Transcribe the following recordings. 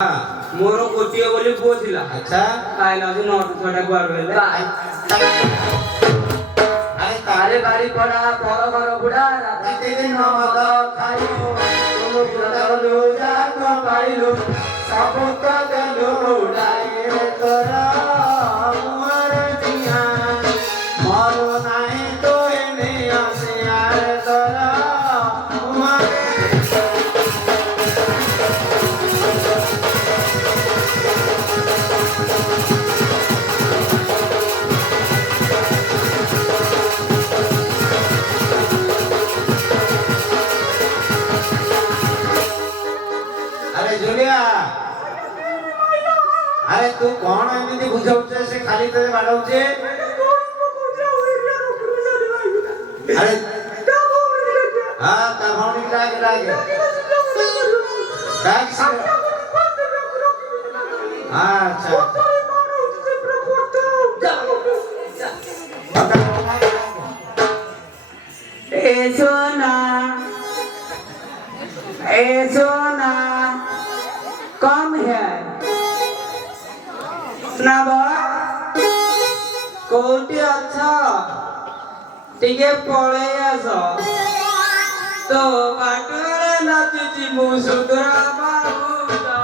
मोर गोटिए बोली पुओ थिला। अच्छा आइला से नोट छोटा गुआर गेले। अरे गाड़ी पड़ा पर घर बुढ़ा राती दिन मद खाइलो तुम बुढ़ा जा तो पाइलो सब तो देलो उड़ाए तोरा मुहर दिया मारो नाही तो एने आसे यार तोरा मुहर अरे तू कौन एमिति बुझाउछे से खाली तते बाडौछे अरे हां ता भावनी लागे काक से अच्छा ए सोना कम है ना बा कोटी अच्छा टिके पळे आस तो बाटरे नाचुची मुसुदरा बाबूदा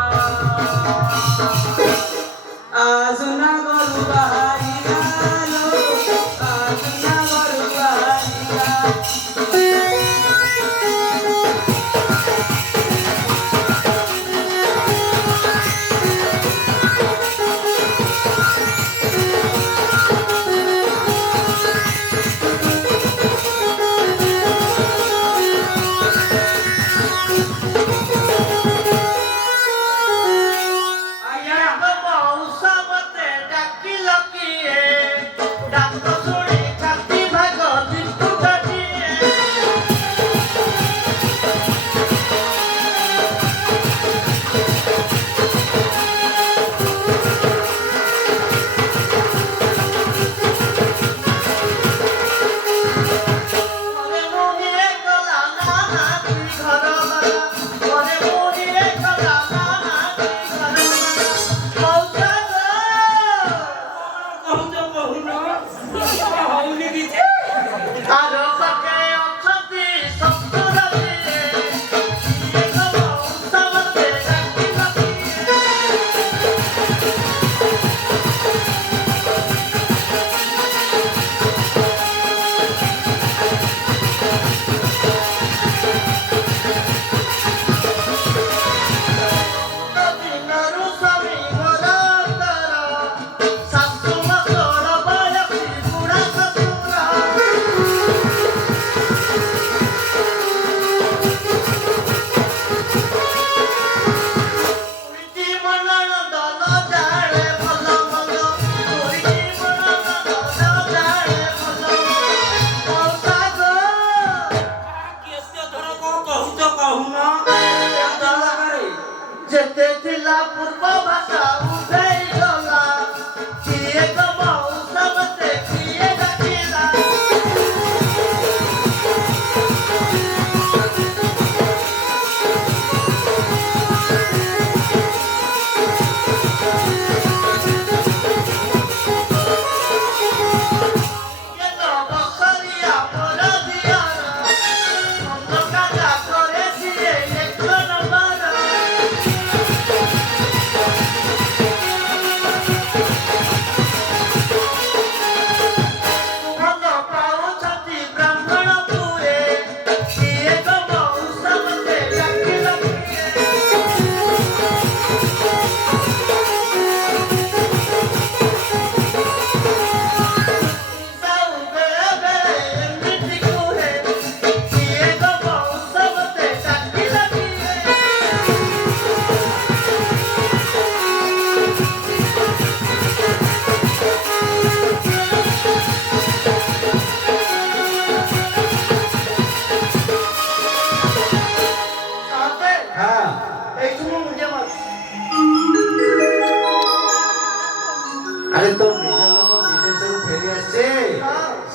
आसुना गरु बहारिया लो आसुना गरु बहारिया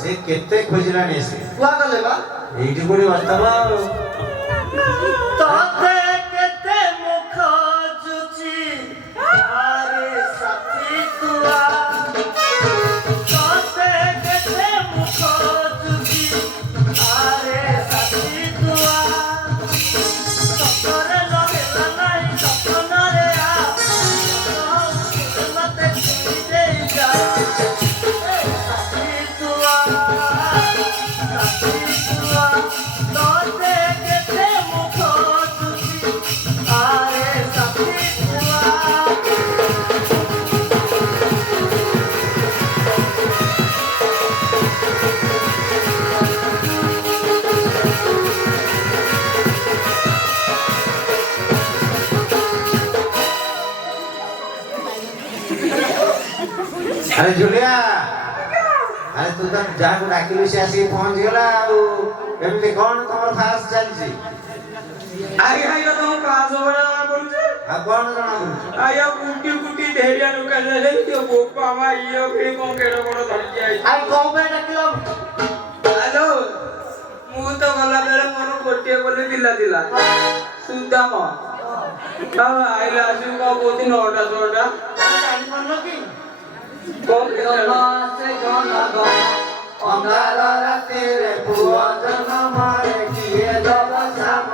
से केते खोजलानी से कुआ गले बा एठी कोडी वास्तव तोते केते मुख जुची ଆରେ ଝୁଲିଆ ଆରେ ତୁ ତ ଯାହାକୁ ଡାକିଲୁ ସେ ଆସିକି ପହଞ୍ଚିଗଲା ଆଉ ଏମିତି କଣ ତମର ଖାସ ଚାଲିଛି? ଆଜ୍ଞା ଆଜ୍ଞା ତମ ପାଶ ଭଳିଆ ଜଣା ପଡୁଛି। ଆଉ କଣ ଜଣା ପଡୁଛି? ଆଜ୍ଞା କୁଟି କୁଟି ଢେରିଆ ଲୋକ ହେଲେ ବୋପା ମା ଇଏ କି କଣ କେଡ ବଡ ଧରିକି ଆଇଛି। ଆଉ କଣ ପାଇଁ ଡାକିଲ? ହ୍ୟାଲୋ ମୁଁ ତ ଗଲା ବେଳେ ମୋର ଗୋଟିଏ ବୋଲି ପିଲା ଥିଲା ସୁଦାମ। ଆଇଲା ଆସିବୁ କଣ କହୁଛି 9ଟା 10ଟା ଜାଣିପାରୁନ କି? କଣ ଆସେ ଗଣ ଅନ୍ଧାର ରାତିରେ ପୁଅ ଜନ୍ମରେ କିଏ ଦବ ସାମ।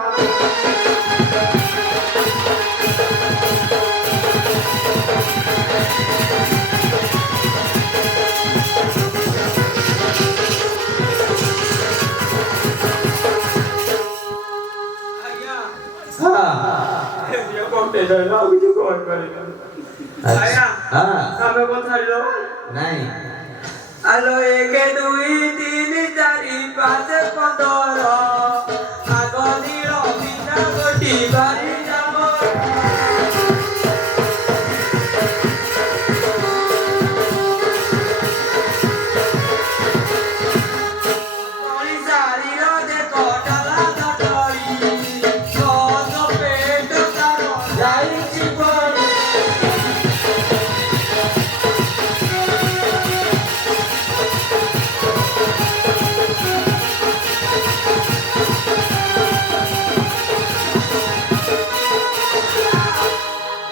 ଆଜ୍ଞା ହଁ ଇଏ କଣ୍ଟେଜ ହେଲା ଆଉ କିଛି କହିପାରିବିନି। ଆଜ୍ଞା ଆମେ କଣ ଛାଡ଼ିଦବ? ନାଇଁ ଆଲୋ 1 2 3 4 5 15 ଆଗ ନୀଳ ପିତା ଗୋଟି ବାରି ଆମର। ଓଡ଼ିଶାରୀର ଦେଖ ଡାଲା ଧଟଳି ସଜ ପେଟ ତାର ଯାଇଛି ପଡ଼ି।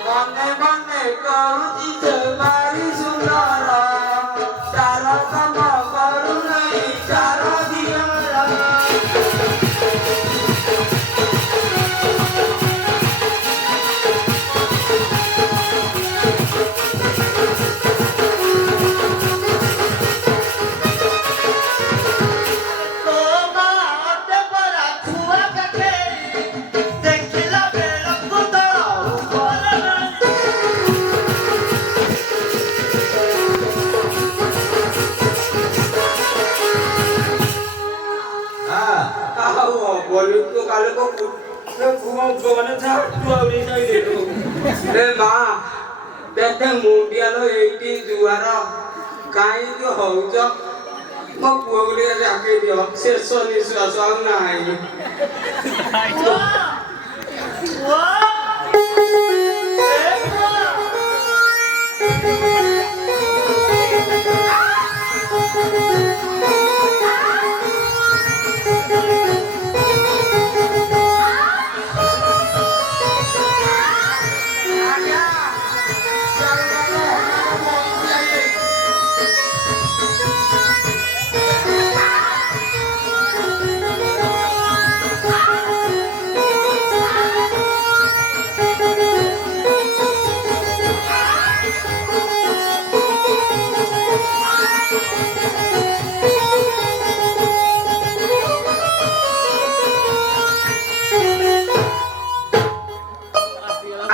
ମନେ ମନେ କହୁଛି ଯେ ଭାରି ସୁନ୍ଦର ତାର କାମ କରୁନାହିଁ ତାର ଦିଅର। ତୋ ମା ଅଟେ ପରା ଛୁଆ କାକେଇ ଦେଖିଲା ବେଳକୁ ତ ଉପରେ ନାହିଁ। ଆଉ বলি তো কালে কো ঘুমো মানে ছাড়ু আউরি যাই রে এ মা দেখে মুন্ডিয়ালো এইটি জুয়ার কাই কি হউছ ମୋ ପୁଅ ବୋଲି ଡାକି ଦିଅ ଶେଷ ନିଶ୍ୱାସ ଆଉ ନାହିଁ।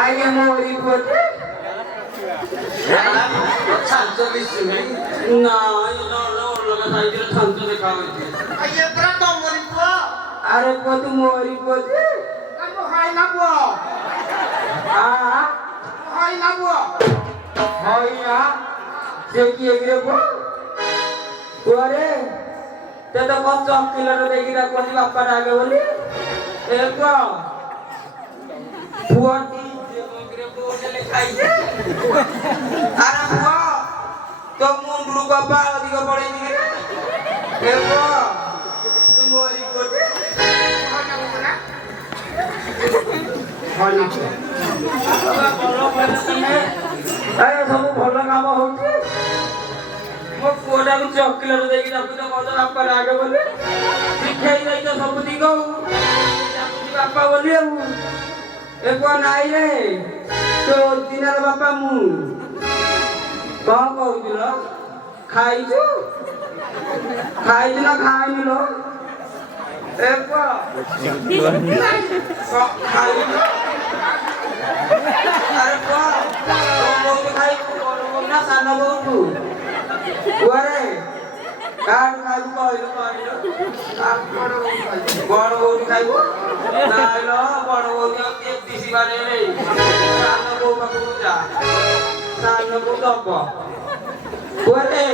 ଆଜ୍ଞା ମୋରି ପୁଅଟେ ଛାଞ୍ଚ ଦିଶୁ ନାହିଁ। ନା ଅଲଗା ସାଇଜରେ ଛାଞ୍ଚ ଦେଖା ହଉଛି। ଇଏ ପରା ତମରି ପୁଅ। ଆରେ ପୁଅ ତୁ ମୋରି ପୁଅ ଯେ ମୋ ହାଇନା ପୁଅ। ହାଇନା ପୁଅ। ହଇଆ ସେ କିଏ କିରେ ପୁଅ? ପୁଅରେ ସେ ତ କଣ ଚକିଲେଟ ଦେଇକି ଡାକନ୍ତି ବାପା ଡାକେ ବୋଲି। ଏ ପୁଅ ପୁଅଟି ଖାଇছে ଆରେ ପୁଅ ତୋ ମୁଣ୍ଡରୁ ବାପା ଅଧିକ ପଳେଇଛି କିରେ? ଏ ପୁଅ ତୁ ମୋରି ପୁଅଟେ। ସବୁ ଭଲ କାମ ହଉଛି। ମୋ ପୁଅଟାକୁ ଚକିଲେଟ ଦେଇକି ଡାକୁଛ କହୁଛ ବାପା ଡାକେ ବୋଲି। ଶିଖେଇ ଦେଇଛ ସବୁ ଦିଗ ଡାକୁଛି ବାପା ବୋଲି ଆଉ। ଏ ପୁଅ ନାଇଁ ରେ ତୋ ଦିନର ବାପା ମୁଁ। କଣ କହୁଥିଲ? ଖାଇଛୁ ଖାଇଛୁ ନା ଖାଇନି ଲୋ? ଏ ପୁଅ ଖାଇଛୁ? ଆରେ ପୁଅ କୋଉଠୁ ଖାଇବୁ? ବଡ଼ ବୋଉ ନା ସାନ ବୋଉଠୁ? ପୁଅରେ କାହାଠୁ ଖାଇବୁ କହିଲୁ କହିଲୁ? ବଡ଼ ବୋଉଠୁ ଖାଇବୁ? ନାଇଁ ଲୋ ବଡ଼ ବୋଉ ଦିଶି ବାଡ଼େଇ ସାନ ବୋଉ ପାଖକୁ ଯା। ସାନ ବୋଉ ଦବ। ପୁଅରେ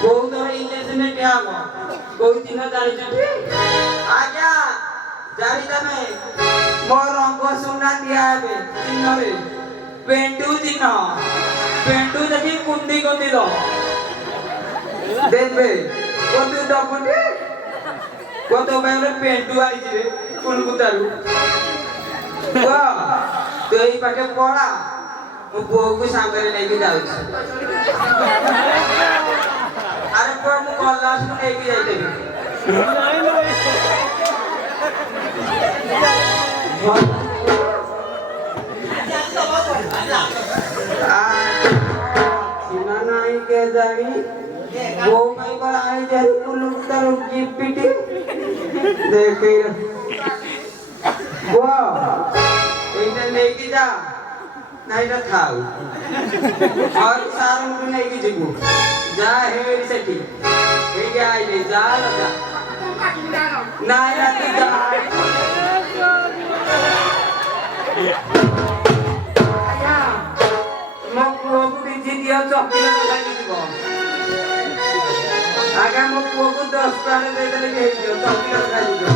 କୋଉ ତୋର ଇଞ୍ଜେକ୍ସନ ଦିଆହବ କୋଉ ଦିନ ଜାଣିଛୁ ଆଜ୍ଞା ଜାଣି ତମେ ମୋ ରଙ୍ଗ ସୁନା ଦିଆହେବେ ଦିନରେ ପେଣ୍ଡୁ ଦିନ ପେଣ୍ଡୁ ଦେଖି କୁନ୍ଦି କୁନ୍ଦି ଦ ଦେବେ କୋତୁ ଦବୁଟି କୋତ ପାଇଁ ପେଣ୍ଡୁ ଆଣିଯିବେ କୁଲକୁତାରୁ ପୁଅ ତୁ ଏଇ ପାଖେ ପଳା ମୁଁ ପୁଅକୁ ସାଙ୍ଗରେ ନେଇକି ଯାଉଛି ଆରେ ପୁଅ ମୁଁ ଗଲା ଆସିକି ନେଇକି ଯାଇଦେବି ସିନା ନାହିଁ କେଜାଣି ବୋଉ ପାଇଁ କଣ ଆଣିଯାଇ କୁଲକୁତାରୁ ଜିପିଟି ଦେଖେ ପୁଅ এইটা নেইকি যা না এটা খাও আর সারুকে নেইকি যাবো যা হেই সেটি এই যে আইলে যা যা না না তুই যা আয়া মো পুଅକୁ କିଛି ଦିଅ ଚକଲେଟ ଖାଇକି ଯିବ ଆଜ୍ଞା ମୋ ପୁଅକୁ 10 ଟଙ୍କା ଦେଇଦେଲେ ବି ହେଇଯିବ ଚକଲେଟ ଖାଇକି ଯିବ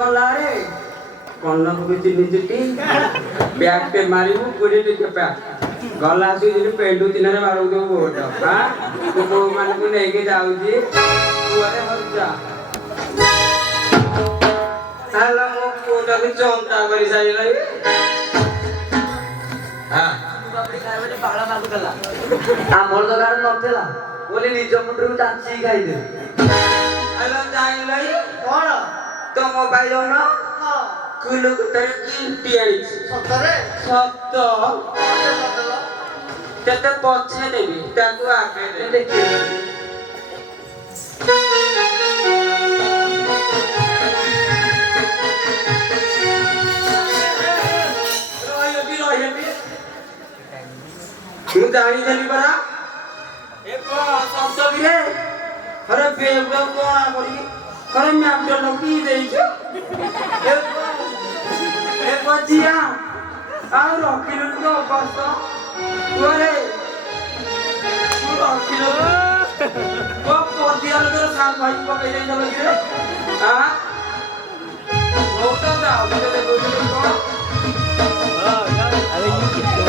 गलारे कन्नक भी चिन्नी चिट्टी बैग पे मारिबु गुडी टिके पैक गला से जे पेंडू दिनरे मारू दो बोट हां तो को मान को लेके जाऊ जी तुआरे मत जा साला मो कोटा भी चोंता करी सारी लाई हां बापरे खाइबे बाळा मागु देला आमर तो गार नथेला बोले निज मुंडरू चाची खाइ दे हेलो जाई लाई कोन तो मोबाइल न कुलकुतार किंटी आइछ सतरे सत तेते पछे देबी ताकू आगे देखि रोय तू जानी जानी परा ए को सत बिरे अरे बेबड़ा कोना पड़ी अरे मैं आप जो नौकरी दे जो एक बचिया आओ रखी लो तो बस अरे तू रखी लो वो पोदिया लो तेरे साथ भाई को कह रही लगी रे हां वो तो जाओ मुझे देखो हां अरे ये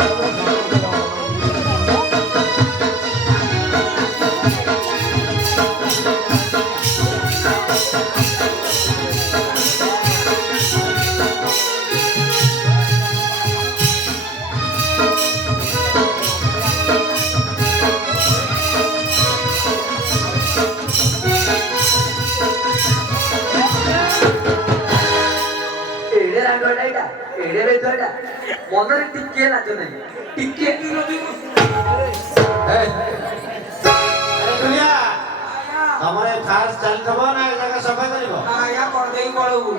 মনের টিকে লাগে নাই টিকে কি নদী ए दुनिया हमरे फास्ट चल थबो ना जगह सफा करिवो आया कर देई पळबु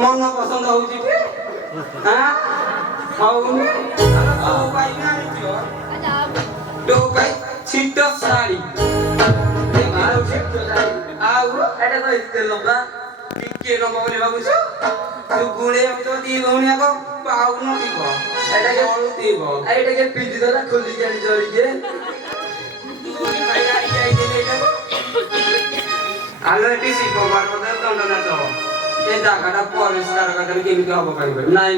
मन पसंद होउची टी हां होउनी तो भाई ना आनियो तो भाई छिटो साड़ी देखिलो छिटो साड़ी आउ एटा तो इते लंबा टिके लंबा बोले बाबूसो तू गुळे तो दी भौनिया को पाउ न दिबो एटा के ओळु दिबो एटा के पिंजी दला खोली जानी जरी के तू नि भाई आई जाई देले एटा को आलो एटी सिको बार मते दंड ना तो ए জায়গাটা পরিষ্কার করে কেমিতে হবে পাইবে নাই